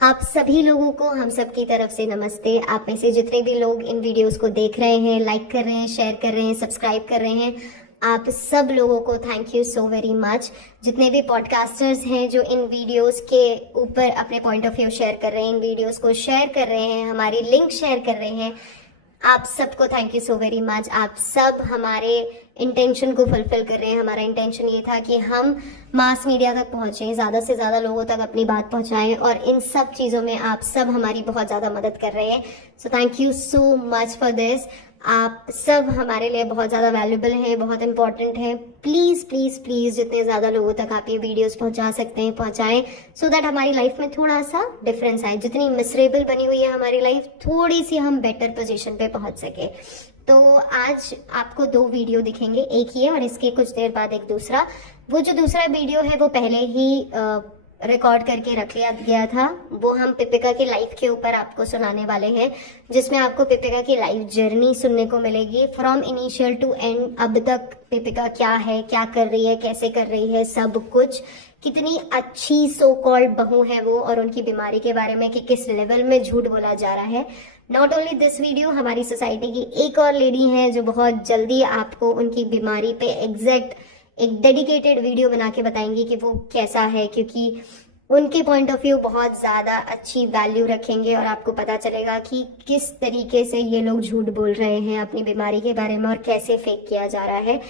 आप सभी लोगों को हम सब की तरफ से नमस्ते। आप में से जितने भी लोग इन वीडियोस को देख रहे हैं, लाइक कर रहे हैं, शेयर कर रहे हैं, सब्सक्राइब कर रहे हैं, आप सब लोगों को thank you so very much. जितने भी पॉडकास्टर्स हैं जो इन वीडियोस के ऊपर अपने पॉइंट ऑफ व्यू शेयर कर रहे हैं, इन वीडियोस को शेयर कर रहे हैं, हमारी लिंक शेयर कर रहे हैं, आप सबको thank you so very much. आप सब हमारे इंटेंशन को फुलफिल कर रहे हैं। हमारा इंटेंशन ये था कि हम मास मीडिया तक पहुंचे, ज़्यादा से ज़्यादा लोगों तक अपनी बात पहुंचाएं, और इन सब चीज़ों में आप सब हमारी बहुत ज़्यादा मदद कर रहे हैं। So thank you so much for this. आप सब हमारे लिए बहुत ज़्यादा वैल्यूबल हैं, बहुत इंपॉर्टेंट है। प्लीज़ प्लीज़ प्लीज़ जितने ज़्यादा लोगों तक आप ये वीडियोस पहुंचा सकते हैं पहुंचाएं, सो दैट हमारी लाइफ में थोड़ा सा डिफरेंस आए। जितनी मिसरेबल बनी हुई है हमारी लाइफ, थोड़ी सी हम बेटर पोजीशन पे पहुंच सके। तो आज आपको 2 वीडियो दिखेंगे, एक ये और इसके कुछ देर बाद एक दूसरा। वो जो दूसरा वीडियो है वो पहले ही रिकॉर्ड करके रख लिया गया था। वो हम पिपिका की लाइफ के ऊपर आपको सुनाने वाले हैं, जिसमें आपको पिपिका की लाइफ जर्नी सुनने को मिलेगी, फ्रॉम इनिशियल टू एंड। अब तक पिपिका क्या है, क्या कर रही है, कैसे कर रही है, सब कुछ, कितनी अच्छी सो कॉल्ड बहू है वो, और उनकी बीमारी के बारे में कि किस लेवल में झूठ बोला जा रहा है। नॉट ओनली दिस वीडियो, हमारी सोसाइटी की एक और लेडी है जो बहुत जल्दी आपको उनकी बीमारी पे एग्जैक्ट एक डेडिकेटेड वीडियो बना के बताएंगी कि वो कैसा है, क्योंकि उनके पॉइंट ऑफ व्यू बहुत ज़्यादा अच्छी वैल्यू रखेंगे और आपको पता चलेगा कि किस तरीके से ये लोग झूठ बोल रहे हैं अपनी बीमारी के बारे में और कैसे फेक किया जा रहा है।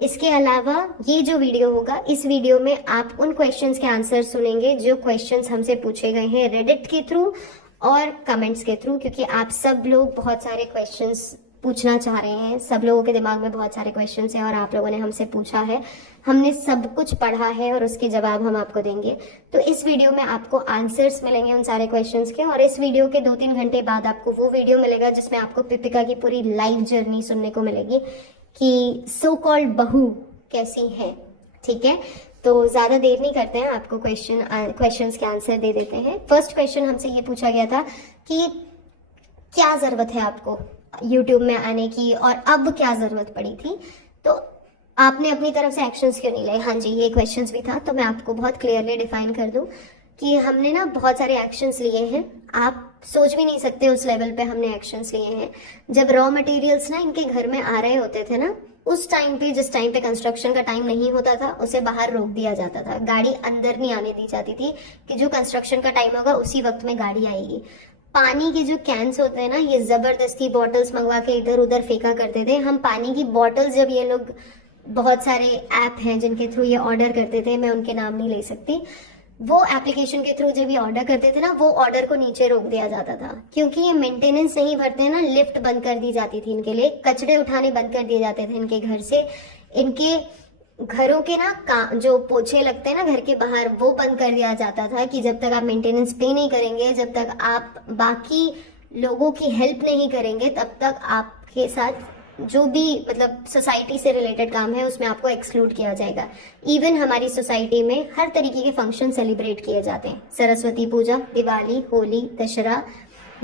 इसके अलावा ये जो वीडियो होगा, इस वीडियो में आप उन क्वेश्चंस के आंसर सुनेंगे जो क्वेश्चंस हमसे पूछे गए हैं रेडिट के थ्रू और कमेंट्स के थ्रू, क्योंकि आप सब लोग बहुत सारे क्वेश्चंस पूछना चाह रहे हैं। सब लोगों के दिमाग में बहुत सारे क्वेश्चंस हैं और आप लोगों ने हमसे पूछा है, हमने सब कुछ पढ़ा है और उसके जवाब हम आपको देंगे। तो इस वीडियो में आपको आंसर्स मिलेंगे उन सारे क्वेश्चंस के, और इस वीडियो के 2-3 घंटे बाद आपको वो वीडियो मिलेगा जिसमें आपको पिपिका की पूरी लाइफ जर्नी सुनने को मिलेगी कि सो कॉल्ड बहू कैसी है। ठीक है, तो ज़्यादा देर नहीं करते हैं, आपको क्वेश्चंस के आंसर दे देते हैं। फर्स्ट क्वेश्चन हमसे ये पूछा गया था कि क्या ज़रूरत है आपको यूट्यूब में आने की, और अब क्या ज़रूरत पड़ी थी, तो आपने अपनी तरफ से एक्शंस क्यों नहीं लिए। हाँ जी, ये क्वेश्चंस भी था, तो मैं आपको बहुत क्लियरली डिफाइन कर दूं कि हमने ना बहुत सारे एक्शंस लिए हैं। आप सोच भी नहीं सकते उस लेवल पे हमने एक्शंस लिए हैं। जब रॉ मटेरियल्स ना इनके घर में आ रहे होते थे ना, उस टाइम पे, जिस टाइम पे कंस्ट्रक्शन का टाइम नहीं होता था, उसे बाहर रोक दिया जाता था। गाड़ी अंदर नहीं आने दी जाती थी कि जो कंस्ट्रक्शन का टाइम होगा उसी वक्त में गाड़ी आएगी। पानी के जो कैंस होते हैं ना, ये जबरदस्ती बॉटल्स मंगवा के इधर उधर फेंका करते थे। हम पानी की बॉटल्स, जब ये लोग, बहुत सारे ऐप हैं जिनके थ्रू ये ऑर्डर करते थे, मैं उनके नाम नहीं ले सकती, वो एप्लीकेशन के थ्रू जब ये ऑर्डर करते थे ना, वो ऑर्डर को नीचे रोक दिया जाता था, क्योंकि ये मेंटेनेंस नहीं भरते हैं ना। लिफ्ट बंद कर दी जाती थी इनके लिए, कचड़े उठाने बंद कर दिए जाते थे इनके घर से, इनके घरों के ना जो पोछे लगते हैं ना घर के बाहर, वो बंद कर दिया जाता था कि जब तक आप मेंटेनेंस पे नहीं करेंगे, जब तक आप बाकी लोगों की हेल्प नहीं करेंगे, तब तक आपके साथ जो भी मतलब सोसाइटी से रिलेटेड काम है उसमें आपको एक्सक्लूड किया जाएगा। इवन हमारी सोसाइटी में हर तरीके के फंक्शन सेलिब्रेट किए जाते हैं। सरस्वती पूजा, दिवाली, होली, दशहरा,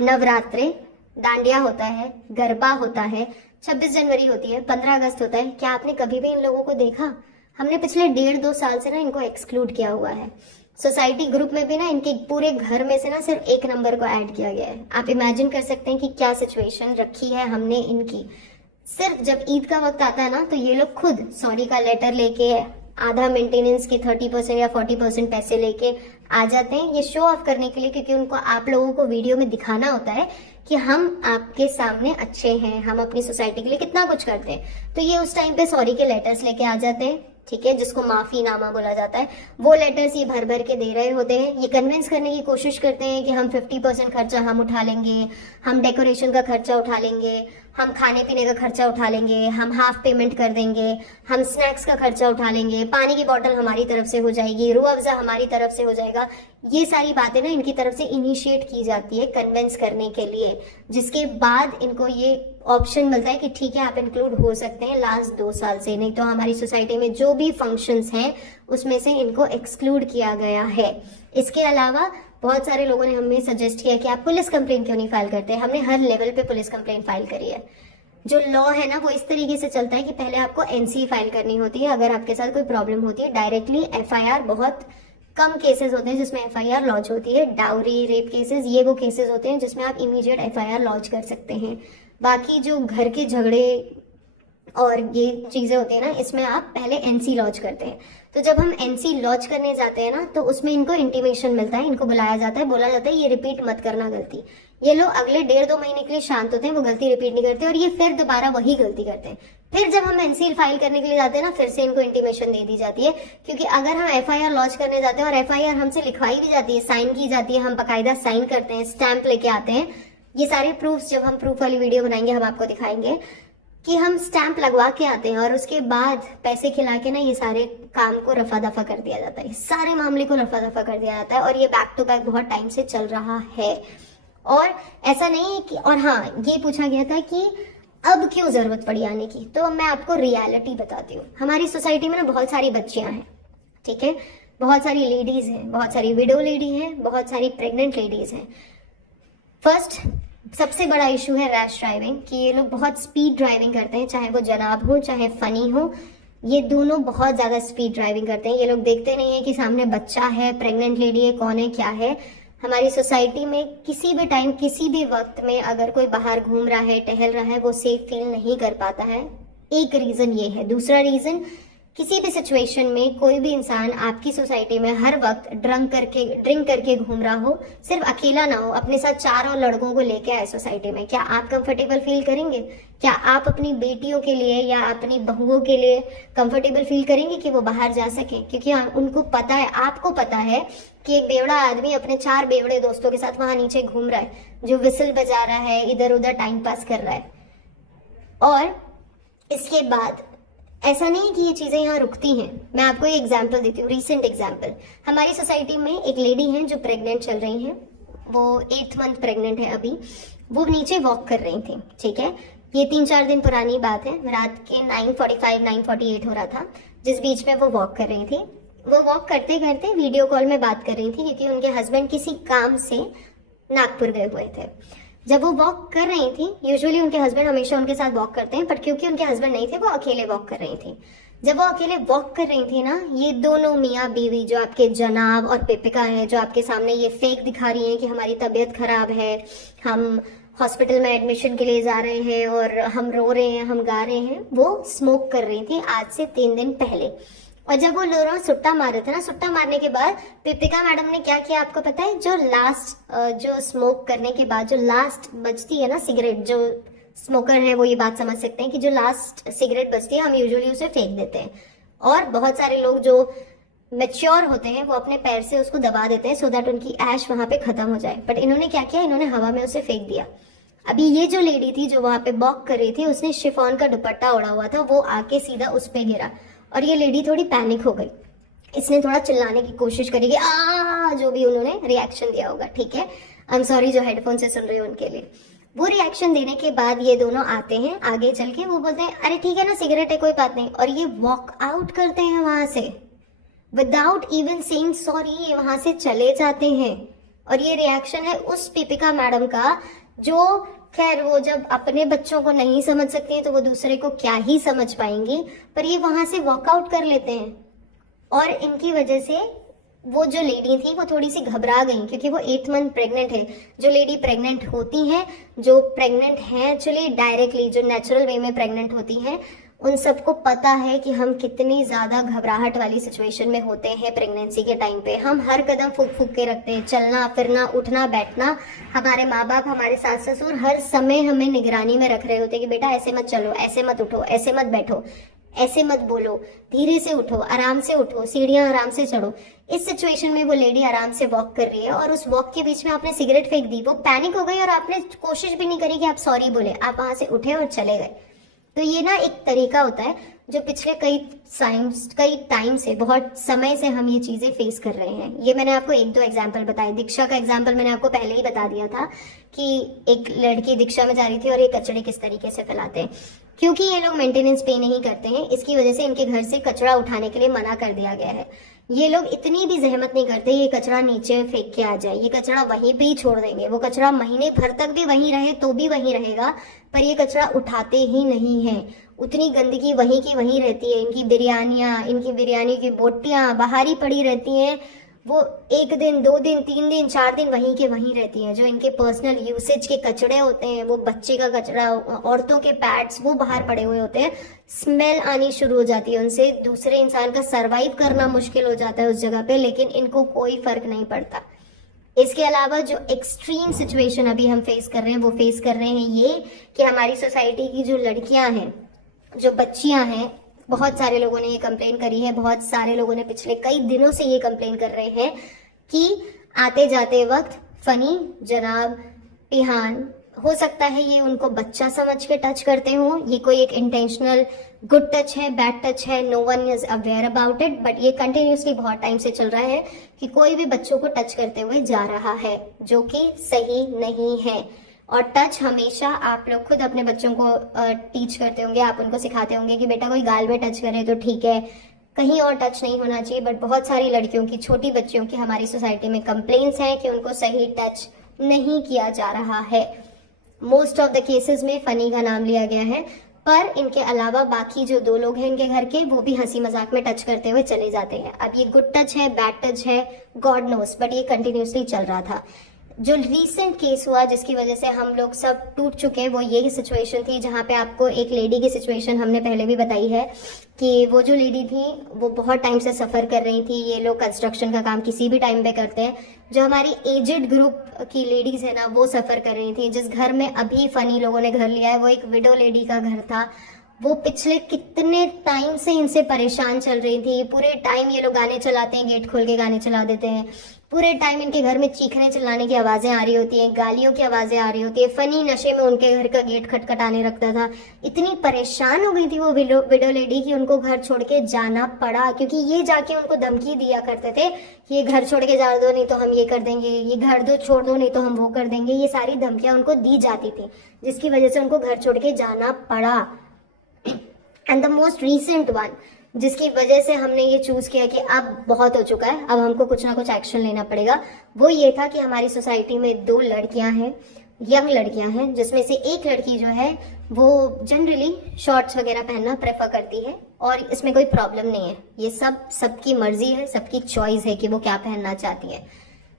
नवरात्रे, डांडिया होता है, गरबा होता है, 26 जनवरी होती है, 15 अगस्त होता है। क्या आपने कभी भी इन लोगों को देखा? हमने पिछले 1.5-2 साल से ना इनको एक्सक्लूड किया हुआ है। सोसाइटी ग्रुप में भी ना इनके पूरे घर में से ना सिर्फ 1 नंबर को ऐड किया गया है। आप इमेजिन कर सकते हैं कि क्या सिचुएशन रखी है हमने इनकी। सिर्फ जब ईद का वक्त आता है ना, तो ये लोग खुद सॉरी का लेटर लेके आधा मेंटेनेंस के 30% या 40% पैसे लेके आ जाते हैं, ये शो ऑफ करने के लिए, क्योंकि उनको आप लोगों को वीडियो में दिखाना होता है कि हम आपके सामने अच्छे हैं, हम अपनी सोसाइटी के लिए कितना कुछ करते हैं। तो ये उस टाइम पे सॉरी के लेटर्स लेके आ जाते हैं, ठीक है, जिसको माफी नामा बोला जाता है। वो लेटर्स ये भर भर के दे रहे होते हैं। ये कन्विंस करने की कोशिश करते हैं कि हम 50% खर्चा हम उठा लेंगे, हम डेकोरेशन का खर्चा उठा लेंगे, हम खाने पीने का खर्चा उठा लेंगे, हम हाफ पेमेंट कर देंगे, हम स्नैक्स का खर्चा उठा लेंगे, पानी की बोतल हमारी तरफ से हो जाएगी, रूह अफ़ज़ा हमारी तरफ से हो जाएगा। ये सारी बातें ना इनकी तरफ से इनिशिएट की जाती है कन्विंस करने के लिए, जिसके बाद इनको ये ऑप्शन मिलता है कि ठीक है आप इंक्लूड हो सकते हैं लास्ट 2 साल से, नहीं तो हमारी सोसाइटी में जो भी फंक्शंस हैं उसमें से इनको एक्सक्लूड किया गया है। इसके अलावा बहुत सारे लोगों ने हमें सजेस्ट किया कि आप पुलिस कंप्लेंट क्यों नहीं फाइल करते। हमने हर लेवल पे पुलिस कंप्लेंट फाइल करी है। जो लॉ है ना वो इस तरीके से चलता है कि पहले आपको एनसी फाइल करनी होती है। अगर आपके साथ कोई प्रॉब्लम होती है, डायरेक्टली एफआईआर बहुत कम केसेस होते हैं जिसमें एफआईआर लॉन्च होती है। डाउरी, रेप केसेस, ये वो केसेस होते हैं जिसमें आप इमीडिएट एफआईआर लॉन्च कर सकते हैं। बाकी जो घर के झगड़े और ये चीजें होती है ना, इसमें आप पहले एनसी लॉन्च करते हैं। तो जब हम एनसी लॉन्च करने जाते हैं ना, तो उसमें इनको इंटीमेशन मिलता है, इनको बुलाया जाता है, बोला जाता है ये रिपीट मत करना गलती। ये लोग अगले 1.5-2 महीने के लिए शांत होते हैं, वो गलती रिपीट नहीं करते और ये फिर दोबारा वही गलती करते हैं। फिर जब हम एनसी फाइल करने के लिए जाते हैं ना, फिर से इनको इंटीमेशन दे दी जाती है, क्योंकि अगर हम एफआईआर लॉन्च करने जाते हैं और एफआईआर हमसे लिखवाई भी जाती है, साइन की जाती है, हम बकायदा साइन करते हैं, स्टैंप लेके आते हैं, ये सारे प्रूफ्स जब हम प्रूफ वाली वीडियो बनाएंगे हम आपको दिखाएंगे कि हम स्टैंप लगवा के आते हैं और उसके बाद पैसे खिला के ना ये सारे काम को रफा दफा कर दिया जाता है, सारे मामले को रफा दफा कर दिया जाता है। और ये बैक टू बैक बहुत टाइम से चल रहा है। और ऐसा नहीं है कि, और हाँ, ये पूछा गया था कि अब क्यों जरूरत पड़ी आने की, तो मैं आपको रियलिटी बताती हूँ। हमारी सोसाइटी में ना बहुत सारी बच्चियां हैं, ठीक है, बहुत सारी लेडीज हैं, बहुत सारी विडो लेडी हैं, बहुत सारी प्रेग्नेंट लेडीज हैं। फर्स्ट सबसे बड़ा इशू है रैश ड्राइविंग, कि ये लोग बहुत स्पीड ड्राइविंग करते हैं, चाहे वो जनाब हो चाहे फनी हो, ये दोनों बहुत ज्यादा स्पीड ड्राइविंग करते हैं। ये लोग देखते नहीं है कि सामने बच्चा है, प्रेग्नेंट लेडी है, कौन है क्या है। हमारी सोसाइटी में किसी भी टाइम किसी भी वक्त में अगर कोई बाहर घूम रहा है, टहल रहा है, वो सेफ फील नहीं कर पाता है। एक रीजन ये है। दूसरा रीजन, किसी भी सिचुएशन में कोई भी इंसान आपकी सोसाइटी में हर वक्त ड्रिंक करके घूम रहा हो, सिर्फ अकेला ना हो, अपने साथ 4 और लड़कों को लेके आए सोसाइटी में, क्या आप कंफर्टेबल फील करेंगे? क्या आप अपनी बेटियों के लिए या अपनी बहुओं के लिए कंफर्टेबल फील करेंगे कि वो बाहर जा सके? क्योंकि उनको पता है, आपको पता है कि एक बेवड़ा आदमी अपने 4 बेवड़े दोस्तों के साथ वहां नीचे घूम रहा है, जो विसल बजा रहा है, इधर उधर टाइम पास कर रहा है। और इसके बाद ऐसा नहीं कि ये चीजें यहाँ रुकती हैं। मैं आपको एक एग्जांपल देती हूँ, रीसेंट एग्जांपल। हमारी सोसाइटी में एक लेडी हैं जो प्रेग्नेंट चल रही हैं, वो 8th मंथ प्रेग्नेंट है अभी। वो नीचे वॉक कर रही थी, ठीक है, ये 3-4 दिन पुरानी बात है। रात के 9:45 9:48 हो रहा था, जिस बीच में वो वॉक कर रही थी। वो वॉक करते करते वीडियो कॉल में बात कर रही थी, क्योंकि उनके हस्बैंड किसी काम से नागपुर गए हुए थे। जब वो वॉक कर रही थी, यूजुअली उनके हस्बैंड हमेशा उनके साथ वॉक करते हैं, बट क्योंकि उनके हस्बैंड नहीं थे, वो अकेले वॉक कर रही थी। जब वो अकेले वॉक कर रही थी ना, ये दोनों मियाँ बीवी, जो आपके जनाब और पिपिका है, जो आपके सामने ये फेक दिखा रही हैं कि हमारी तबीयत खराब है, हम हॉस्पिटल में एडमिशन के लिए जा रहे हैं और हम रो रहे हैं, हम गा रहे हैं, वो स्मोक कर रही थी आज से 3 दिन पहले। और जब वो लोग सुट्टा मार रहे थे ना, सुट्टा मारने के बाद पिपिका मैडम ने क्या किया आपको पता है? जो लास्ट जो स्मोक करने के बाद जो लास्ट बचती है ना सिगरेट, जो स्मोकर है वो ये बात समझ सकते हैं कि जो लास्ट सिगरेट बचती है हम यूजुअली उसे फेंक देते हैं। और बहुत सारे लोग जो मैच्योर होते हैं वो अपने पैर से उसको दबा देते हैं सो दैट उनकी ऐश वहां पे खत्म हो जाए। बट इन्होंने क्या किया, इन्होंने हवा में उसे फेंक दिया। अभी ये जो लेडी थी जो वहां पे वॉक कर रही थी, उसने शिफॉन का दुपट्टा ओढ़ा हुआ था, वो आके सीधा उस पे गिरा और ये लेडी थोड़ी पैनिक हो गई। इसने थोड़ा चिल्लाने की कोशिश करी, जो भी उन्होंने रिएक्शन दिया होगा, ठीक है, आई एम सॉरी जो हेडफोन से सुन रही हो उनके लिए। वो रिएक्शन देने के बाद ये दोनों आते हैं आगे चल के, वो बोलते हैं अरे ठीक है ना, सिगरेट है कोई बात नहीं, और ये वॉक आउट करते हैं वहां से विदाउट इवन सेइंग सॉरी, ये वहां से चले जाते हैं। और ये रिएक्शन है उस पिपिका मैडम का, जो खैर वो जब अपने बच्चों को नहीं समझ सकती हैं तो वो दूसरे को क्या ही समझ पाएंगी, पर ये वहां से वॉकआउट कर लेते हैं। और इनकी वजह से वो जो लेडी थी वो थोड़ी सी घबरा गई, क्योंकि वो 8th मंथ प्रेग्नेंट है। जो लेडी प्रेग्नेंट होती हैं, जो प्रेग्नेंट हैं एक्चुअली डायरेक्टली, जो नेचुरल वे में प्रेग्नेंट होती हैं, उन सबको पता है कि हम कितनी ज्यादा घबराहट वाली सिचुएशन में होते हैं प्रेगनेंसी के टाइम पे। हम हर कदम फूक फूक के रखते हैं, चलना फिरना उठना बैठना। हमारे माँ बाप, हमारे सास ससुर हर समय हमें निगरानी में रख रहे होते हैं कि बेटा ऐसे मत चलो, ऐसे मत उठो, ऐसे मत बैठो, ऐसे मत बोलो, धीरे से उठो, आराम से उठो, सीढ़ियां आराम से चढ़ो। इस सिचुएशन में वो लेडी आराम से वॉक कर रही है और उस वॉक के बीच में आपने सिगरेट फेंक दी, वो पैनिक हो गई और आपने कोशिश भी नहीं करी कि आप सॉरी बोले, आप वहां से उठे और चले गए। तो ये ना एक तरीका होता है जो पिछले कई टाइम से, बहुत समय से हम ये चीजें फेस कर रहे हैं। ये मैंने आपको 1-2 एग्जाम्पल बताए। दीक्षा का एग्जाम्पल मैंने आपको पहले ही बता दिया था कि एक लड़की दीक्षा में जा रही थी और ये कचड़े किस तरीके से फैलाते हैं। क्योंकि ये लोग मेंटेनेंस पे नहीं करते हैं, इसकी वजह से इनके घर से कचरा उठाने के लिए मना कर दिया गया है। ये लोग इतनी भी जहमत नहीं करते ये कचरा नीचे फेंक के आ जाए, ये कचरा वहीं पे ही छोड़ देंगे। वो कचरा महीने भर तक भी वहीं रहे तो भी वहीं रहेगा, पर ये कचरा उठाते ही नहीं है। उतनी गंदगी वहीं की वहीं रहती है। इनकी बिरयानी की बोटियां बाहर ही पड़ी रहती हैं, वो 1 दिन 2 दिन 3 दिन 4 दिन वहीं के वहीं रहती हैं। जो इनके पर्सनल यूसेज के कचड़े होते हैं, वो बच्चे का कचरा, औरतों के पैड्स, वो बाहर पड़े हुए होते हैं, स्मेल आनी शुरू हो जाती है उनसे, दूसरे इंसान का सरवाइव करना मुश्किल हो जाता है उस जगह पे, लेकिन इनको कोई फर्क नहीं पड़ता। इसके अलावा जो एक्सट्रीम सिचुएशन अभी हम फेस कर रहे हैं, वो फेस कर रहे हैं ये कि हमारी सोसाइटी की जो लड़कियां हैं, जो बच्चियां हैं, बहुत सारे लोगों ने ये कंप्लेन करी है, बहुत सारे लोगों ने पिछले कई दिनों से ये कंप्लेन कर रहे हैं कि आते जाते वक्त फनी जनाब पिहान, हो सकता है ये उनको बच्चा समझ के टच करते हो, ये कोई एक इंटेंशनल गुड टच है, बैड टच है, no one is aware about it, but ये कंटिन्यूसली बहुत टाइम से चल रहा है कि कोई भी बच्चों को टच करते हुए जा रहा है, जो कि सही नहीं है। और टच हमेशा आप लोग खुद अपने बच्चों को टीच करते होंगे, आप उनको सिखाते होंगे कि बेटा कोई गाल में टच करे तो ठीक है, कहीं और टच नहीं होना चाहिए। बट बहुत सारी लड़कियों की, छोटी बच्चियों की हमारी सोसाइटी में कंप्लेंट्स हैं कि उनको सही टच नहीं किया जा रहा है। मोस्ट ऑफ द केसेस में फनी का नाम लिया गया है, पर इनके अलावा बाकी जो 2 लोग हैं इनके घर के, वो भी हंसी मजाक में टच करते हुए चले जाते हैं। अब ये गुड टच है, बैड टच है, गॉड नोस, बट ये कंटिन्यूसली चल रहा था। जो रीसेंट केस हुआ जिसकी वजह से हम लोग सब टूट चुके हैं, वो ये सिचुएशन थी जहाँ पे आपको एक लेडी की सिचुएशन हमने पहले भी बताई है कि वो जो लेडी थी वो बहुत टाइम से सफ़र कर रही थी। ये लोग कंस्ट्रक्शन का काम किसी भी टाइम पे करते हैं। जो हमारी एजेड ग्रुप की लेडीज है ना, वो सफ़र कर रही थी। जिस घर में अभी फनी लोगों ने घर लिया है, वो एक विडो लेडी का घर था। वो पिछले कितने टाइम से इनसे परेशान चल रही थी। पूरे टाइम ये लोग गाने चलाते हैं, गेट खोल के गाने चला देते हैं। पूरे टाइम इनके घर में चीखने चिल्लाने की आवाजें आ रही होती हैं, गालियों की आवाजें आ रही होती है। फनी नशे में उनके घर का गेट खटखटाने रखता था। इतनी परेशान हो गई थी वो विडो लेडी कि उनको घर छोड़ के जाना पड़ा, क्योंकि ये जाके उनको धमकी दिया करते थे कि ये घर छोड़ के जा दो नहीं तो हम ये कर देंगे, ये घर दो छोड़ दो नहीं तो हम वो कर देंगे। ये सारी धमकियां उनको दी जाती थी, जिसकी वजह से उनको घर छोड़ के जाना पड़ा। And the most recent one, जिसकी वजह से हमने ये चूज किया कि अब बहुत हो चुका है, अब हमको कुछ ना कुछ एक्शन लेना पड़ेगा, वो ये था कि हमारी सोसाइटी में 2 लड़कियां हैं, यंग लड़कियां हैं, जिसमें से एक लड़की जो है वो जनरली शॉर्ट्स वगैरह पहनना प्रेफर करती है और इसमें कोई प्रॉब्लम नहीं है। ये सबकी मर्जी है, सबकी चॉइस है कि वो क्या पहनना चाहती है।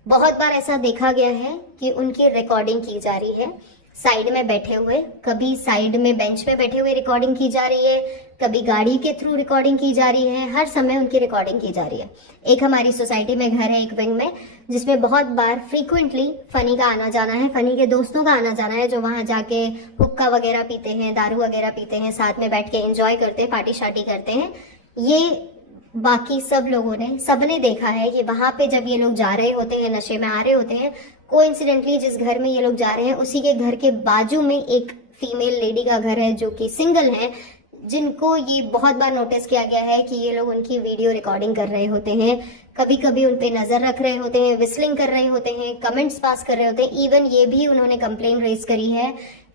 बहुत बार ऐसा देखा गया है कि उनकी रिकॉर्डिंग की जा रही है साइड में बैठे हुए, कभी साइड में बेंच पे बैठे हुए रिकॉर्डिंग की जा रही है, कभी गाड़ी के थ्रू रिकॉर्डिंग की जा रही है। हर समय उनकी रिकॉर्डिंग की जा रही है। एक हमारी सोसाइटी में घर है एक विंग में, जिसमें बहुत बार फ्रीक्वेंटली फनी का आना जाना है, फनी के दोस्तों का आना जाना है, जो वहां जाके हुक्का वगैरह पीते हैं, दारू वगैरह पीते हैं, साथ में बैठ के एंजॉय करते हैं, पार्टी शार्टी करते हैं। ये बाकी सब लोगों ने, सबने देखा है कि वहां पे जब ये लोग जा रहे होते हैं, नशे में आ रहे होते हैं, कोइंसिडेंटली जिस घर में ये लोग जा रहे हैं उसी के घर के बाजू में एक फीमेल लेडी का घर है जो कि सिंगल है, जिनको ये बहुत बार नोटिस किया गया है कि ये लोग उनकी वीडियो रिकॉर्डिंग कर रहे होते हैं, कभी कभी उन पे नजर रख रहे होते हैं, विस्लिंग कर रहे होते हैं, कमेंट्स पास कर रहे होते हैं। इवन ये भी उन्होंने कंप्लेन रेज करी है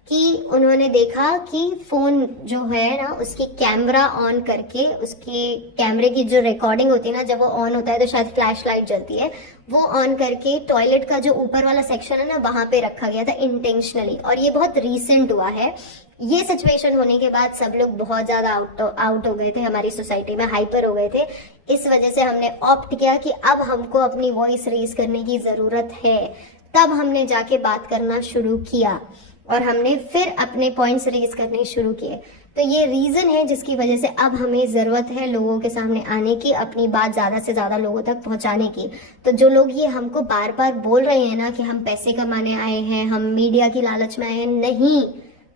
कि उन्होंने देखा कि फोन जो है ना, उसकी कैमरा ऑन करके, उसकी कैमरे की जो रिकॉर्डिंग होती है ना, जब वो ऑन होता है तो शायद फ्लैश लाइट जलती है, वो ऑन करके टॉयलेट का जो ऊपर वाला सेक्शन है ना, वहां पे रखा गया था इंटेंशनली। और ये बहुत रीसेंट हुआ है। ये सिचुएशन होने के बाद सब लोग बहुत ज्यादा आउट हो गए थे, हमारी सोसाइटी में हाइपर हो गए थे। इस वजह से हमने ऑप्ट किया कि अब हमको अपनी वॉइस रेज करने की जरूरत है। तब हमने जाके बात करना शुरू किया और हमने फिर अपने पॉइंट्स रेज करने शुरू किए। तो ये रीजन है जिसकी वजह से अब हमें जरूरत है लोगों के सामने आने की, अपनी बात ज्यादा से ज्यादा लोगों तक पहुंचाने की। तो जो लोग ये हमको बार बार बोल रहे हैं ना कि हम पैसे कमाने आए हैं, हम मीडिया की लालच में आए हैं, नहीं,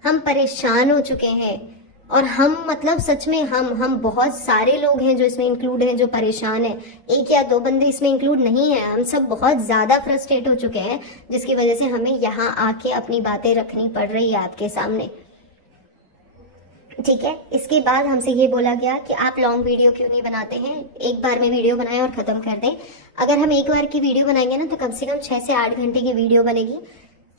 हम परेशान हो चुके हैं। और हम मतलब सच में हम बहुत सारे लोग हैं जो इसमें इंक्लूड हैं, जो परेशान हैं। एक या 2 बंदे इसमें इंक्लूड नहीं है, हम सब बहुत ज्यादा फ्रस्ट्रेट हो चुके हैं, जिसकी वजह से हमें यहाँ आके अपनी बातें रखनी पड़ रही है आपके सामने। ठीक है, इसके बाद हमसे ये बोला गया कि आप लॉन्ग वीडियो क्यों नहीं बनाते हैं, एक बार में वीडियो बनाएं और खत्म कर दें। अगर हम एक बार की वीडियो बनाएंगे ना तो कम से कम 6 से 8 घंटे की वीडियो बनेगी।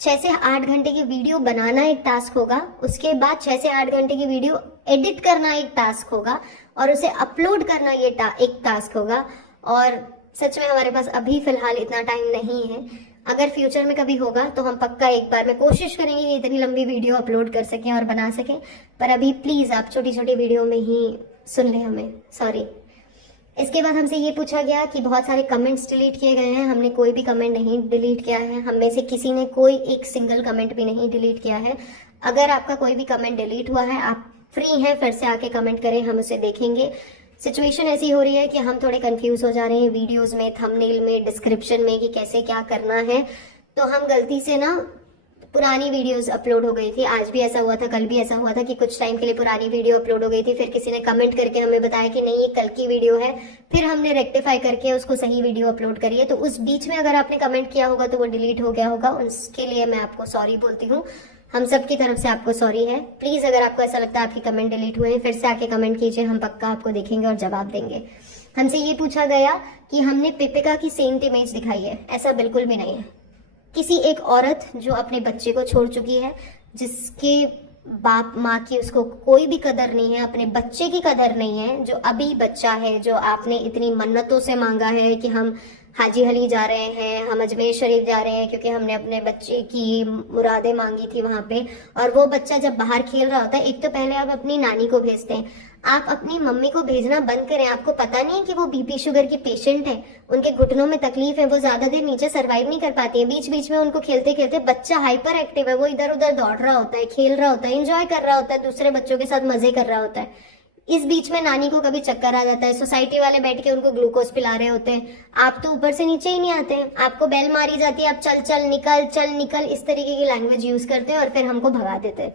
6 से 8 घंटे की वीडियो बनाना एक टास्क होगा, उसके बाद 6 से 8 घंटे की वीडियो एडिट करना एक टास्क होगा, और उसे अपलोड करना ये एक टास्क होगा। और सच में हमारे पास अभी फिलहाल इतना टाइम नहीं है। अगर फ्यूचर में कभी होगा तो हम पक्का एक बार में कोशिश करेंगे कि इतनी लंबी वीडियो अपलोड कर सकें और बना सकें, पर अभी प्लीज आप छोटी छोटी वीडियो में ही सुन लें हमें, सॉरी। इसके बाद हमसे ये पूछा गया कि बहुत सारे कमेंट्स डिलीट किए गए हैं। हमने कोई भी कमेंट नहीं डिलीट किया है, हम में से किसी ने कोई एक सिंगल कमेंट भी नहीं डिलीट किया है। अगर आपका कोई भी कमेंट डिलीट हुआ है, आप फ्री हैं फिर से आके कमेंट करें, हम उसे देखेंगे। सिचुएशन ऐसी हो रही है कि हम थोड़े कंफ्यूज हो जा रहे हैं वीडियोस में, थंबनेल में, डिस्क्रिप्शन में कि कैसे क्या करना है। तो हम गलती से ना पुरानी वीडियोस अपलोड हो गई थी, आज भी ऐसा हुआ था, कल भी ऐसा हुआ था कि कुछ टाइम के लिए पुरानी वीडियो अपलोड हो गई थी। फिर किसी ने कमेंट करके हमें बताया कि नहीं ये कल की वीडियो है, फिर हमने रेक्टिफाई करके उसको सही वीडियो अपलोड करी है। तो उस बीच में अगर आपने कमेंट किया होगा तो वो डिलीट हो गया होगा, उसके लिए मैं आपको सॉरी बोलती हूँ। हम सब की तरफ से आपको सॉरी है। प्लीज अगर आपको ऐसा लगता है आपके कमेंट डिलीट हुए हैं, फिर से आके कमेंट कीजिए, हम पक्का आपको देखेंगे और जवाब देंगे। हमसे ये पूछा गया कि हमने पिपिका की सेंट इमेज दिखाई है। ऐसा बिल्कुल भी नहीं है। किसी एक औरत जो अपने बच्चे को छोड़ चुकी है, जिसके बाप माँ की उसको कोई भी कदर नहीं है, अपने बच्चे की कदर नहीं है, जो अभी बच्चा है, जो आपने इतनी मन्नतों से मांगा है कि हम हाजी अली जा रहे हैं, हम अजमेर शरीफ जा रहे हैं क्योंकि हमने अपने बच्चे की मुरादें मांगी थी वहां पे, और वो बच्चा जब बाहर खेल रहा होता है, एक तो पहले आप अपनी नानी को भेजते हैं, आप अपनी मम्मी को भेजना बंद करें। आपको पता नहीं है कि वो बीपी शुगर की पेशेंट है, उनके घुटनों में तकलीफ है, वो ज्यादा देर नीचे सरवाइव नहीं कर पाती है। बीच बीच में उनको खेलते खेलते, बच्चा हाइपर एक्टिव है, वो इधर उधर दौड़ रहा होता है, खेल रहा होता है, एंजॉय कर रहा होता है, दूसरे बच्चों के साथ मजे कर रहा होता है। इस बीच में नानी को कभी चक्कर आ जाता है, सोसाइटी वाले बैठ के उनको ग्लूकोज पिला रहे होते हैं, आप तो ऊपर से नीचे ही नहीं आते हैं, आपको बेल मारी जाती है, आप चल चल निकल, इस तरीके की लैंग्वेज यूज करते हैं और फिर हमको भगा देते हैं।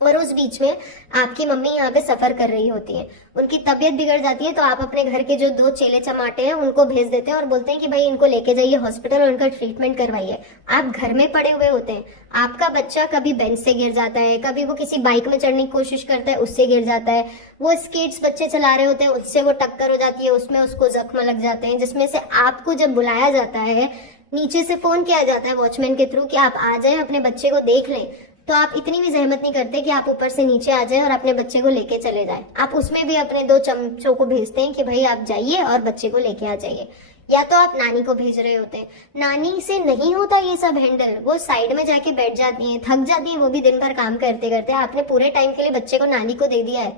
और उस बीच में आपकी मम्मी यहाँ पे सफर कर रही होती है, उनकी तबीयत बिगड़ जाती है, तो आप अपने घर के जो 2 चेले चमाटे हैं उनको भेज देते हैं और बोलते हैं कि भाई इनको लेके जाइए हॉस्पिटल और उनका ट्रीटमेंट करवाइए। आप घर में पड़े हुए होते हैं, आपका बच्चा कभी बेंच से गिर जाता है, कभी वो किसी बाइक में चढ़ने की कोशिश करता है, उससे गिर जाता है, वो स्केट्स बच्चे चला रहे होते हैं, उससे वो टक्कर हो जाती है, उसमें उसको जख्म लग जाते हैं, जिसमें से आपको जब बुलाया जाता है, नीचे से फोन किया जाता है वॉचमैन के थ्रू कि आप आ जाए अपने बच्चे को देख लें, तो आप इतनी भी जहमत नहीं करते कि आप ऊपर से नीचे आ जाए और अपने बच्चे को लेके चले जाए। आप उसमें भी अपने 2 चमचों को भेजते हैं कि भाई आप जाइए और बच्चे को लेके आ जाइए, या तो आप नानी को भेज रहे होते हैं। नानी से नहीं होता ये सब हैंडल, वो साइड में जाके बैठ जाती है, थक जाती है, वो भी दिन भर काम करते करते। आपने पूरे टाइम के लिए बच्चे को नानी को दे दिया है,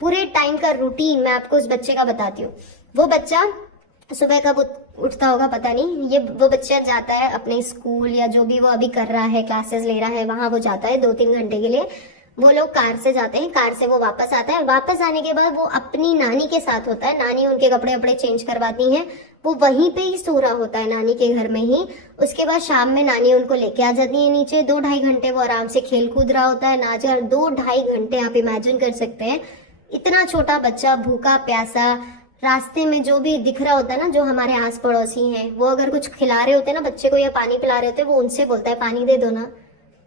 पूरे टाइम का रूटीन मैं आपको उस बच्चे का बताती हूँ। वो बच्चा सुबह कब उठता होगा पता नहीं, ये वो बच्चा जाता है अपने स्कूल या जो भी वो अभी कर रहा है, क्लासेस ले रहा है, वहां वो जाता है 2-3 घंटे के लिए। वो लोग कार से जाते हैं, कार से वो वापस आता है, वापस आने के बाद वो अपनी नानी के साथ होता है, नानी उनके कपड़े वपड़े चेंज करवाती हैं, वो वहीं पे ही सो रहा होता है नानी के घर में ही। उसके बाद शाम में नानी उनको लेके आ जाती है नीचे, 2-2.5 घंटे वो आराम से खेल कूद रहा होता है, नाच, 2-2.5 घंटे आप इमेजिन कर सकते हैं। इतना छोटा बच्चा भूखा प्यासा, रास्ते में जो भी दिख रहा होता है ना, जो हमारे आस पड़ोसी हैं, वो अगर कुछ खिला रहे होते हैं ना बच्चे को या पानी पिला रहे होते हैं, वो उनसे बोलता है पानी दे दो ना,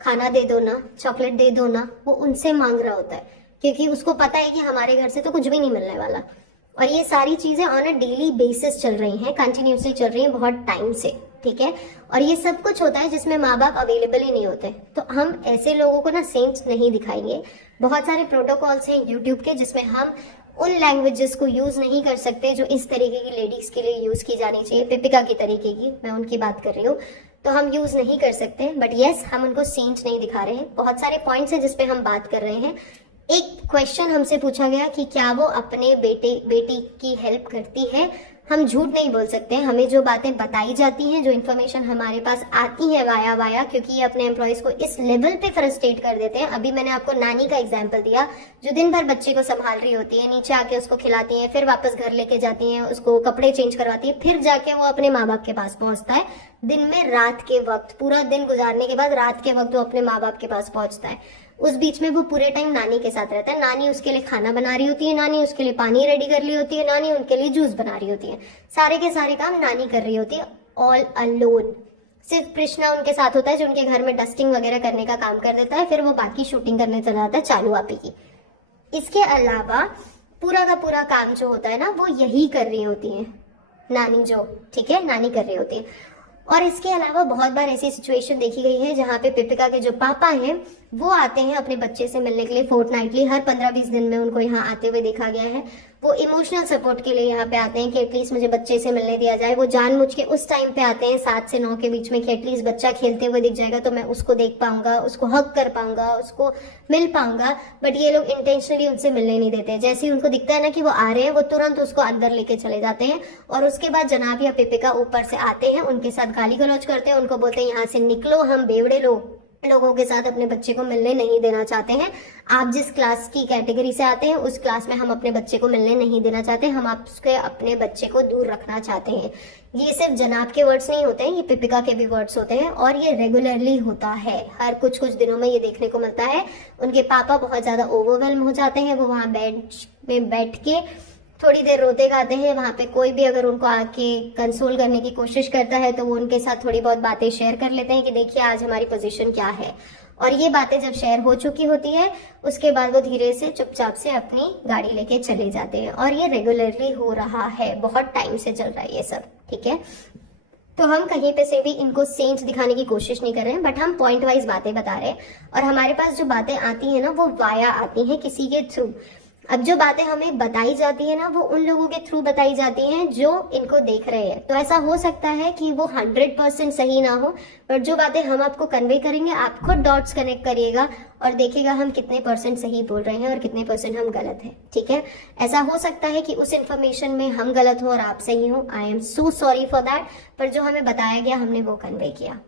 खाना दे दो ना, चॉकलेट दे दो ना, वो उनसे मांग रहा होता है, क्योंकि उसको पता है कि हमारे घर से तो कुछ भी नहीं मिलने वाला। और ये सारी चीजें ऑन अ डेली बेसिस चल रही हैं, कंटिन्यूसली चल रही हैं बहुत टाइम से, ठीक है। और ये सब कुछ होता है जिसमें माँ बाप अवेलेबल ही नहीं होते, तो हम ऐसे लोगों को ना सेंट्स नहीं दिखाएंगे। बहुत सारे प्रोटोकॉल्स हैं यूट्यूब के जिसमें हम उन लैंग्वेजेस को यूज नहीं कर सकते जो इस तरीके की लेडीज के लिए यूज की जानी चाहिए, पिपिका की तरीके की, मैं उनकी बात कर रही हूँ, तो हम यूज नहीं कर सकते। बट यस, हम उनको सेंट नहीं दिखा रहे हैं। बहुत सारे पॉइंट्स हैं जिसपे हम बात कर रहे हैं। एक क्वेश्चन हमसे पूछा गया कि क्या वो अपने बेटी की हेल्प करती है। हम झूठ नहीं बोल सकते, हमें जो बातें बताई जाती हैं, जो इन्फॉर्मेशन हमारे पास आती है वाया क्योंकि ये अपने एम्प्लॉयज को इस लेवल पे फ्रस्ट्रेट कर देते हैं। अभी मैंने आपको नानी का एग्जांपल दिया, जो दिन भर बच्चे को संभाल रही होती है, नीचे आके उसको खिलाती है, फिर वापस घर लेके जाती है, उसको कपड़े चेंज करवाती है, फिर जाके वो अपने माँ बाप के पास पहुंचता है। दिन में रात के वक्त, पूरा दिन गुजारने के बाद रात के वक्त वो अपने माँ बाप के पास पहुंचता है। उस बीच में वो पूरे टाइम नानी के साथ रहता है। नानी उसके लिए खाना बना रही होती है, नानी उसके लिए पानी रेडी कर रही होती है, नानी उनके लिए जूस बना रही होती है, सारे के सारे काम नानी कर रही होती है, ऑल अलोन। सिर्फ कृष्णा उनके साथ होता है जो उनके घर में डस्टिंग वगैरह करने का काम कर देता है, फिर वो बाकी शूटिंग करने चला जाता है चालू आपी की। इसके अलावा पूरा का पूरा काम जो होता है ना, वो यही कर रही होती है नानी, जो ठीक है नानी कर रही होती है। और इसके अलावा बहुत बार ऐसी सिचुएशन देखी गई है जहाँ पे पिपिका के जो पापा हैं वो आते हैं अपने बच्चे से मिलने के लिए फोर्टनाइटली, हर 15-20 दिन में उनको यहाँ आते हुए देखा गया है। वो इमोशनल सपोर्ट के लिए यहाँ पे आते हैं कि एटलीस्ट मुझे बच्चे से मिलने दिया जाए। वो जानबूझ के उस टाइम पे आते हैं 7 से 9 के बीच में कि एटलीस्ट बच्चा खेलते हुए दिख जाएगा तो मैं उसको देख पाऊंगा, उसको हक कर पाऊंगा, उसको मिल पाऊंगा। बट ये लोग इंटेंशनली उनसे मिलने नहीं देते। जैसे ही उनको दिखता है ना कि वो आ रहे हैं, वो तुरंत उसको अंदर लेके चले जाते हैं और उसके बाद जनाब या पिपिका ऊपर से आते हैं, उनके साथ गाली गलौज करते हैं, उनको बोलते हैं यहाँ से निकलो, हम बेवड़े लोगों के साथ अपने बच्चे को मिलने नहीं देना चाहते हैं। आप जिस क्लास की कैटेगरी से आते हैं उस क्लास में हम अपने बच्चे को मिलने नहीं देना चाहते, हम आपके अपने बच्चे को दूर रखना चाहते हैं। ये सिर्फ जनाब के वर्ड्स नहीं होते हैं, ये पिपिका के भी वर्ड्स होते हैं और ये रेगुलरली होता है। हर कुछ दिनों में ये देखने को मिलता है। उनके पापा बहुत ज्यादा ओवरवेल्म हो जाते हैं, वो वहाँ बेंच में बैठ के थोड़ी देर रोते गाते हैं। वहाँ पे कोई भी अगर उनको आके कंसोल करने की कोशिश करता है तो वो उनके साथ थोड़ी बहुत बातें शेयर कर लेते हैं कि देखिए आज हमारी पोजीशन क्या है। और ये बातें जब शेयर हो चुकी होती है उसके बाद वो धीरे से चुपचाप से अपनी गाड़ी लेके चले जाते हैं। और ये रेगुलरली हो रहा है, बहुत टाइम से चल रहा है ये सब, ठीक है। तो हम कहीं पे से भी इनको सेंट दिखाने की कोशिश नहीं कर रहे हैं, बट हम पॉइंट वाइज बातें बता रहे हैं। और हमारे पास जो बातें आती है ना वो वाया आती हैं किसी के थ्रू। अब जो बातें हमें बताई जाती है ना वो उन लोगों के थ्रू बताई जाती हैं जो इनको देख रहे हैं। तो ऐसा हो सकता है कि वो 100% सही ना हो, पर जो बातें हम आपको कन्वे करेंगे आप खुद डॉट्स कनेक्ट करिएगा और देखिएगा हम कितने % सही बोल रहे हैं और कितने % हम गलत हैं, ठीक है। ऐसा हो सकता है कि उस इन्फॉर्मेशन में हम गलत हो और आप सही हो, I am so sorry for that, पर जो हमें बताया गया हमने वो कन्वे किया।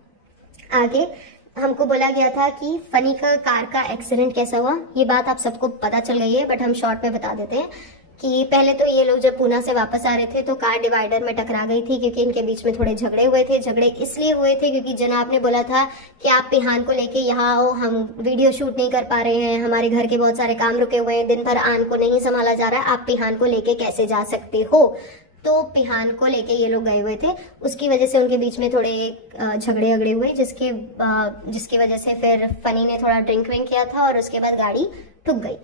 आगे हमको बोला गया था कि फनी का कार का एक्सीडेंट कैसा हुआ। ये बात आप सबको पता चल गई है, बट हम शॉर्ट में बता देते हैं कि पहले तो ये लोग जब पूना से वापस आ रहे थे तो कार डिवाइडर में टकरा गई थी, क्योंकि इनके बीच में थोड़े झगड़े हुए थे। झगड़े इसलिए हुए थे क्योंकि जनाब ने बोला था कि आप पिहान को लेके यहाँ आओ, हम वीडियो शूट नहीं कर पा रहे हैं, हमारे घर के बहुत सारे काम रुके हुए हैं, दिन भर आन को नहीं संभाला जा रहा है, आप पिहान को लेके कैसे जा सकते हो। तो पिहान को लेके ये लोग गए हुए थे, उसकी वजह से उनके बीच में थोड़े झगड़े अगड़े हुए, जिसकी वजह से फिर फनी ने थोड़ा ड्रिंक विंक किया था और उसके बाद गाड़ी ठुक गई।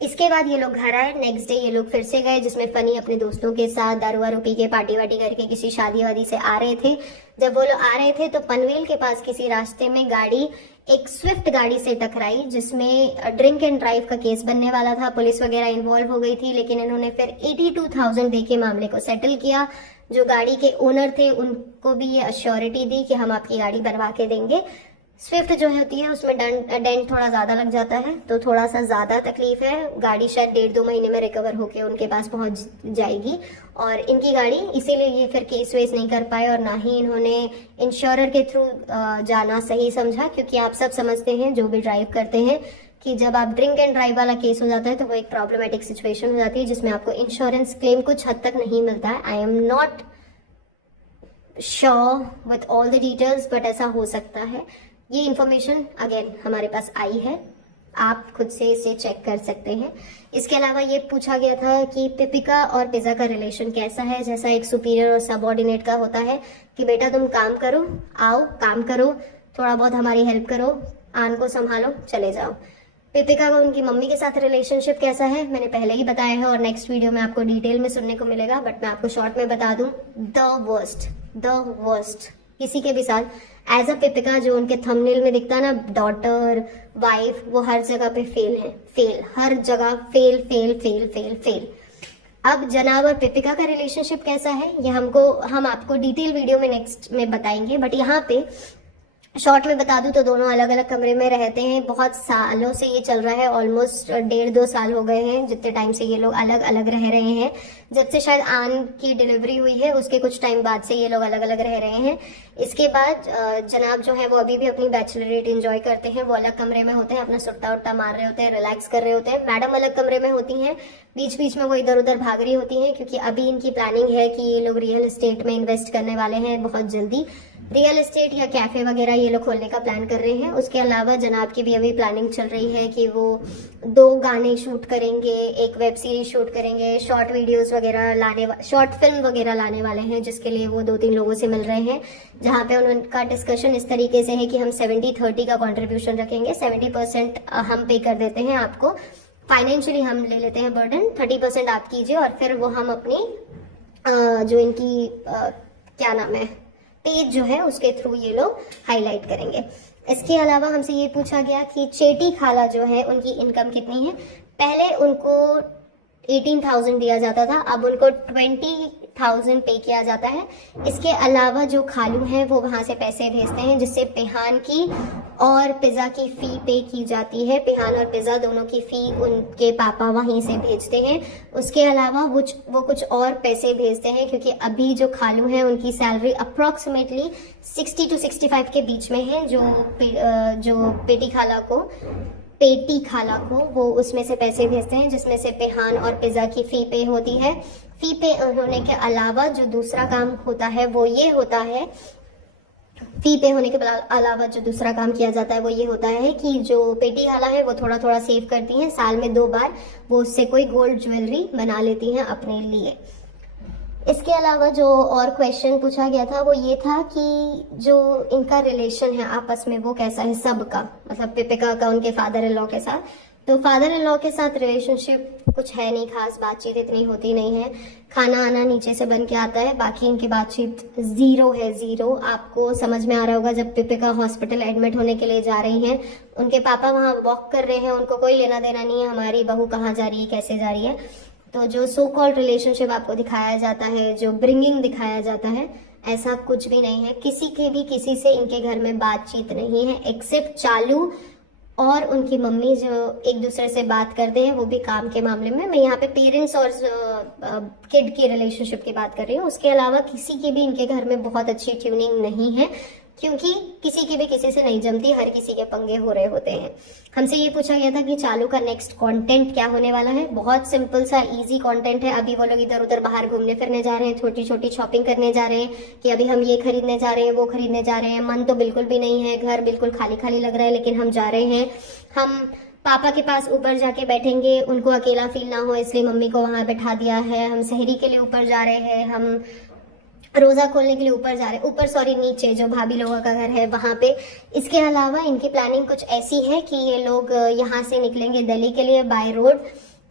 इसके बाद ये लोग घर आए। नेक्स्ट डे ये लोग फिर से गए, जिसमें फनी अपने दोस्तों के साथ दारू वारू पी के पार्टी वार्टी करके किसी शादी वादी से आ रहे थे। जब वो लोग आ रहे थे तो पनवेल के पास किसी रास्ते में गाड़ी एक स्विफ्ट गाड़ी से टकराई, जिसमें ड्रिंक एंड ड्राइव का केस बनने वाला था। पुलिस वगैरह इन्वॉल्व हो गई थी, लेकिन इन्होंने फिर 82,000 दे के मामले को सेटल किया। जो गाड़ी के ओनर थे उनको भी ये अश्योरिटी दी कि हम आपकी गाड़ी बनवा के देंगे। स्विफ्ट जो होती है उसमें डेंट थोड़ा ज्यादा लग जाता है, तो थोड़ा सा ज्यादा तकलीफ है। गाड़ी शायद 1.5-2 महीने में रिकवर होके उनके पास पहुंच जाएगी। और इनकी गाड़ी इसीलिए ये फिर केस वेस नहीं कर पाए और ना ही इन्होंने इंश्योरर के थ्रू जाना सही समझा, क्योंकि आप सब समझते हैं जो भी ड्राइव करते हैं कि जब आप ड्रिंक एंड ड्राइव वाला केस हो जाता है तो वो एक प्रॉब्लमेटिक सिचुएशन हो जाती है जिसमें आपको इंश्योरेंस क्लेम कुछ हद तक नहीं मिलता है। I am not sure with all the details, but ऐसा हो सकता है। ये इन्फॉर्मेशन अगेन हमारे पास आई है, आप खुद से इसे चेक कर सकते हैं। इसके अलावा ये पूछा गया था कि पिपिका और पिज़्ज़ा का रिलेशन कैसा है, जैसा एक सुपीरियर और सबऑर्डिनेट का होता है कि बेटा तुम काम करो, आओ काम करो, थोड़ा बहुत हमारी हेल्प करो, आन को संभालो, चले जाओ। पिपिका का उनकी मम्मी के साथ रिलेशनशिप कैसा है मैंने पहले ही बताया है और नेक्स्ट वीडियो में आपको डिटेल में सुनने को मिलेगा, बट मैं आपको शॉर्ट में बता दूं, द वर्स्ट किसी के भी साथ एज अ पिपिका जो उनके थंबनेल में दिखता है ना, डॉटर वाइफ, वो हर जगह पे फेल है, फेल, हर जगह fail fail fail fail fail. अब जनाब और पिपिका का रिलेशनशिप कैसा है ये हम आपको डिटेल वीडियो में नेक्स्ट में बताएंगे, बट यहाँ पे शॉर्ट में बता दूं तो दोनों अलग अलग कमरे में रहते हैं। बहुत सालों से ये चल रहा है, ऑलमोस्ट 1.5-2 साल हो गए हैं जितने टाइम से ये लोग अलग अलग रह रहे हैं। जब से शायद आन की डिलीवरी हुई है उसके कुछ टाइम बाद से ये लोग अलग अलग रह रहे हैं। इसके बाद जनाब जो है वो अभी भी अपनी बैचलरेट एंजॉय करते हैं, वो अलग कमरे में होते हैं, अपना सुट्टा उट्टा मार रहे होते हैं, रिलैक्स कर रहे होते हैं। मैडम अलग कमरे में होती हैं, बीच बीच में वो इधर उधर भाग रही होती हैं, क्योंकि अभी इनकी प्लानिंग है कि ये लोग रियल एस्टेट में इन्वेस्ट करने वाले हैं बहुत जल्दी। रियल एस्टेट या कैफे वगैरह ये लोग खोलने का प्लान कर रहे हैं। उसके अलावा जनाब की भी अभी प्लानिंग चल रही है कि वो 2 गाने शूट करेंगे, एक वेब सीरीज शूट करेंगे, शॉर्ट वीडियोस वगैरह शॉर्ट फिल्म वगैरह लाने वाले हैं, जिसके लिए वो 2-3 लोगों से मिल रहे हैं, जहाँ पे उनका डिस्कशन इस तरीके से है कि हम 70-30 का कॉन्ट्रीब्यूशन रखेंगे। 70% हम पे कर देते हैं आपको, फाइनेंशियली हम ले लेते हैं बर्डन, 30% आप कीजिए और फिर वो हम अपनी जो इनकी क्या नाम है पेज जो है उसके थ्रू ये लोग हाईलाइट करेंगे। इसके अलावा हमसे ये पूछा गया कि चेटी खाला जो है उनकी इनकम कितनी है। पहले उनको 18,000 दिया जाता था, अब उनको 20,000 पे किया जाता है। इसके अलावा जो खालू हैं वो वहाँ से पैसे भेजते हैं, जिससे पेहान की और पिज़्ज़ा की फ़ी पे की जाती है। पेहान और पिज़्ज़ा दोनों की फ़ी उनके पापा वहीं से भेजते हैं। उसके अलावा वो कुछ और पैसे भेजते हैं, क्योंकि अभी जो खालू हैं उनकी सैलरी अप्रॉक्सीमेटली 60 to 65 के बीच में है। जो पेटी खाला को वो उसमें से पैसे भेजते हैं, जिसमें से पेहान और पिज़्ज़ा की फ़ी पे होती है। फ़ी पे होने के अलावा जो दूसरा काम होता है वो ये होता है, फ़ी पे होने के अलावा जो दूसरा काम किया जाता है वो ये होता है कि जो पेटी खाला है वो थोड़ा थोड़ा सेव करती हैं। साल में 2 बार वो उससे कोई गोल्ड ज्वेलरी बना लेती हैं अपने लिए। इसके अलावा जो और क्वेश्चन पूछा गया था वो ये था कि जो इनका रिलेशन है आपस में वो कैसा है सबका, मतलब पिपिका का उनके फादर इन लॉ के साथ। तो फादर इन लॉ के साथ रिलेशनशिप कुछ है नहीं खास, बातचीत इतनी होती नहीं है। खाना आना नीचे से बन के आता है, बाकी इनकी बातचीत ज़ीरो है, ज़ीरो। आपको समझ में आ रहा होगा जब पिपिका हॉस्पिटल एडमिट होने के लिए जा रही हैं, उनके पापा वहाँ वॉक कर रहे हैं, उनको कोई लेना देना नहीं है हमारी बहू कहाँ जा रही है, कैसे जा रही है। तो जो सो कॉल्ड रिलेशनशिप आपको दिखाया जाता है, जो ब्रिंगिंग दिखाया जाता है, ऐसा कुछ भी नहीं है। किसी से इनके घर में बातचीत नहीं है, एक्सेप्ट चालू और उनकी मम्मी जो एक दूसरे से बात करते हैं, वो भी काम के मामले में। मैं यहाँ पे पेरेंट्स और किड की रिलेशनशिप की बात कर रही हूँ। उसके अलावा किसी की भी इनके घर में बहुत अच्छी ट्यूनिंग नहीं है, क्योंकि किसी की भी किसी से नहीं जमती, हर किसी के पंगे हो रहे होते हैं। हमसे ये पूछा गया था कि चालू का नेक्स्ट कंटेंट क्या होने वाला है। बहुत सिंपल सा इजी कंटेंट है। अभी वो लोग इधर उधर बाहर घूमने फिरने जा रहे हैं, छोटी छोटी शॉपिंग करने जा रहे हैं कि अभी हम ये खरीदने जा रहे हैं, वो खरीदने जा रहे हैं। मन तो बिल्कुल भी नहीं है, घर बिल्कुल खाली खाली लग रहा है, लेकिन हम जा रहे हैं। हम पापा के पास ऊपर जाके बैठेंगे, उनको अकेला फील ना हो इसलिए मम्मी को वहां बैठा दिया है। हम सहरी के लिए ऊपर जा रहे हैं, हम रोजा खोलने के लिए ऊपर जा रहे हैं, नीचे जो भाभी लोगों का घर है वहां पे। इसके अलावा इनकी प्लानिंग कुछ ऐसी है कि ये लोग यहाँ से निकलेंगे दिल्ली के लिए बाय रोड।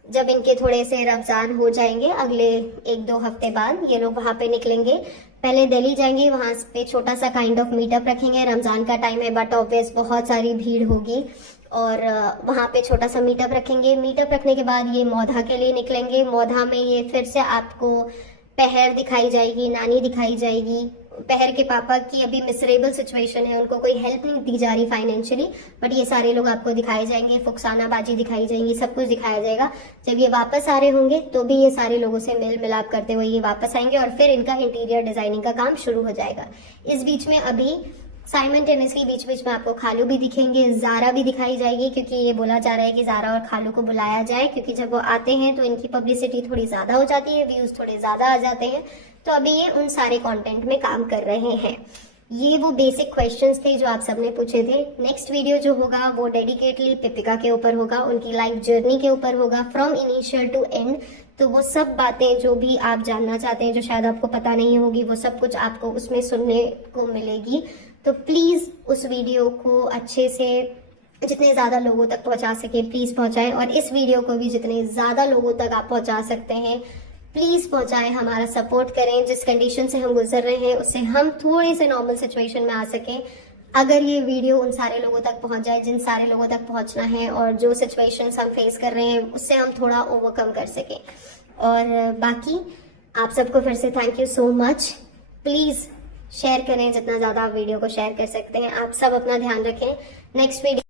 जब इनके थोड़े से रमजान हो जाएंगे, अगले 1-2 हफ्ते बाद ये लोग वहां पे निकलेंगे। पहले दिल्ली जाएंगे, वहां पे छोटा सा काइंड ऑफ मीटअप रखेंगे। रमजान का टाइम है, बट ऑब्वियस बहुत सारी भीड़ होगी, और वहां पे छोटा सा मीटअप रखेंगे। मीटअप रखने के बाद ये मौधा के लिए निकलेंगे। मौधा में ये फिर से आपको पहर दिखाई जाएगी, नानी दिखाई जाएगी। पहर के पापा की अभी मिसरेबल सिचुएशन है, उनको कोई हेल्प नहीं दी जा रही फाइनेंशियली, बट ये सारे लोग आपको दिखाए जाएंगे। फुकसाना बाजी दिखाई जाएंगी, सब कुछ दिखाया जाएगा। जब ये वापस आ रहे होंगे तो भी ये सारे लोगों से मेल मिलाप करते हुए ये वापस आएंगे, और फिर इनका इंटीरियर डिजाइनिंग का काम शुरू हो जाएगा। इस बीच में अभी साइमल्टेनियसली बीच बीच में आपको खालू भी दिखेंगे, जारा भी दिखाई जाएगी, क्योंकि ये बोला जा रहा है कि जारा और खालू को बुलाया जाए, क्योंकि जब वो आते हैं तो इनकी पब्लिसिटी थोड़ी ज्यादा हो जाती है, व्यूज थोड़े ज्यादा आ जाते हैं। तो अभी ये उन सारे कंटेंट में काम कर रहे हैं। ये वो बेसिक क्वेश्चंस थे जो आप सबने पूछे थे। नेक्स्ट वीडियो जो होगा वो डेडिकेटली पिपिका के ऊपर होगा, उनकी लाइफ जर्नी के ऊपर होगा, फ्रॉम इनिशियल टू एंड। तो वो सब बातें जो भी आप जानना चाहते हैं, जो शायद आपको पता नहीं होगी, वो सब कुछ आपको उसमें सुनने को मिलेगी। तो प्लीज उस वीडियो को अच्छे से जितने ज्यादा लोगों तक पहुंचा सके प्लीज पहुंचाएं, और इस वीडियो को भी जितने ज्यादा लोगों तक आप पहुंचा सकते हैं प्लीज पहुंचाएं। हमारा सपोर्ट करें। जिस कंडीशन से हम गुजर रहे हैं उससे हम थोड़े से नॉर्मल सिचुएशन में आ सकें। अगर ये वीडियो उन सारे लोगों तक पहुंच जाए जिन सारे लोगों तक पहुंचना है, और जो सिचुएशंस हम फेस कर रहे हैं उससे हम थोड़ा ओवरकम कर सकें। और बाकी आप सबको फिर से thank you so much. Please share करें, जितना ज्यादा आप वीडियो को शेयर कर सकते हैं। आप सब अपना ध्यान रखें। Next video